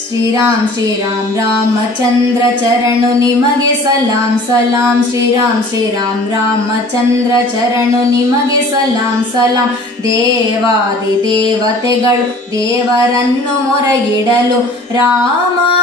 ಶ್ರೀರಾಮ್ ಶ್ರೀರಾಮ್ ರಾಮಚಂದ್ರ ಚರಣು ನಿಮಗೆ ಸಲಾಂ ಸಲಾಂ. ಶ್ರೀರಾಮ್ ಶ್ರೀರಾಮ್ ರಾಮಚಂದ್ರ ಚರಣು ನಿಮಗೆ ಸಲಾಂ ಸಲಾಂ. ದೇವಾದಿ ದೇವತೆಗಳು ದೇವರನ್ನು ಮೊರೆಯಿಡಲು ರಾಮಾವತಾರನಾಗಿ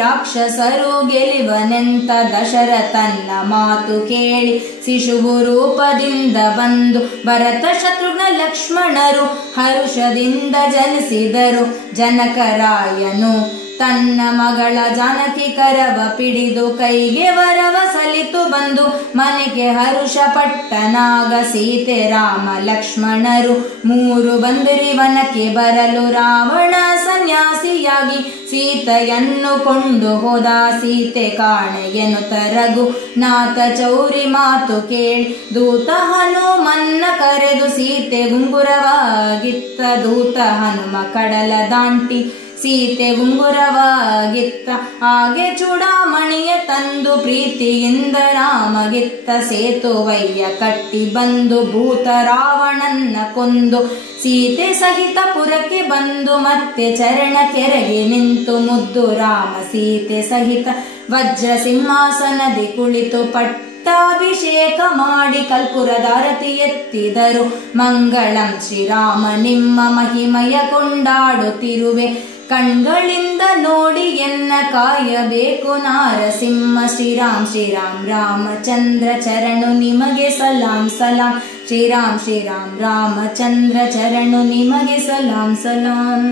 ರಾಕ್ಷಸರು ಗೆಲುವನೆಂತ ದಶರಥನ ಮಾತು ಕೇಳಿ ಶಿಶುವು ರೂಪದಿಂದ ಬಂದು ಭರತ ಶತ್ರುಘ್ನ ಲಕ್ಷ್ಮಣರು ಹರುಷದಿಂದ ಜನಿಸಿದರು. ಜನಕರಾಯನು ತನ್ನ ಮಗಳ ಜಾನಕಿ ಕರವ ಪಿಡಿದು ಕೈಗೆ ವರವ ಸಲಿತು ಬಂದು ಮನೆಗೆ ಹರುಷ ಪಟ್ಟನಾಗ ಸೀತೆ ರಾಮ ಲಕ್ಷ್ಮಣರು ಮೂರು ಬಂದಿರಿವನಕ್ಕೆ ಬರಲು ರಾವಣ ಸನ್ಯಾಸಿಯಾಗಿ ಸೀತೆಯನ್ನು ಕೊಂಡು ಹೋದ. ಸೀತೆ ಕಾಣೆಯನು ತರಗು ನಾಥ ಚೌರಿ ಮಾತು ಕೇಳಿ ದೂತ ಹನುಮನ್ನ ಕರೆದು ಸೀತೆ ಗುಂಗುರವಾಗಿತ್ತ. ದೂತ ಹನುಮ ಕಡಲ ದಾಂಟಿ ಸೀತೆ ಗುಂಗುರವಾಗಿತ್ತ. ಹಾಗೆ ಚೂಡಾಮಣಿಯ ತಂದು ಪ್ರೀತಿಯಿಂದ ರಾಮಗಿತ್ತ. ಸೇತುವಯ್ಯ ಕಟ್ಟಿ ಬಂದು ಭೂತ ರಾವಣನ್ನ ಕೊಂದು ಸೀತೆ ಸಹಿತ ಪುರಕ್ಕೆ ಬಂದು ಮತ್ತೆ ಚರಣ ಕೆರೆಗೆ ನಿಂತು ಮುದ್ದು ರಾಮ ಸೀತೆ ಸಹಿತ ವಜ್ರ ಸಿಂಹಾಸನದಿ ಕುಳಿತು ಪಟ್ಟಾಭಿಷೇಕ ಮಾಡಿ ಕಲ್ಪುರದಾರತಿ ಎತ್ತಿದರು. ಮಂಗಳಂ ಶ್ರೀರಾಮ ನಿಮ್ಮ ಮಹಿಮಯ ಕೊಂಡಾಡುತ್ತಿರುವೆ. ಕಣ್ಗಳಿಂದ ನೋಡಿ ಎನ್ನ ಕಾಯಬೇಕು ನಾರಸಿಂಹ. ಶ್ರೀರಾಮ್ ಶ್ರೀರಾಮ್ ರಾಮಚಂದ್ರ ಚರಣು ನಿಮಗೆ ಸಲಾಂ ಸಲಾಂ. ಶ್ರೀರಾಮ್ ಶ್ರೀರಾಮ್ ರಾಮಚಂದ್ರ ಚರಣು ನಿಮಗೆ ಸಲಾಂ ಸಲಾಂ.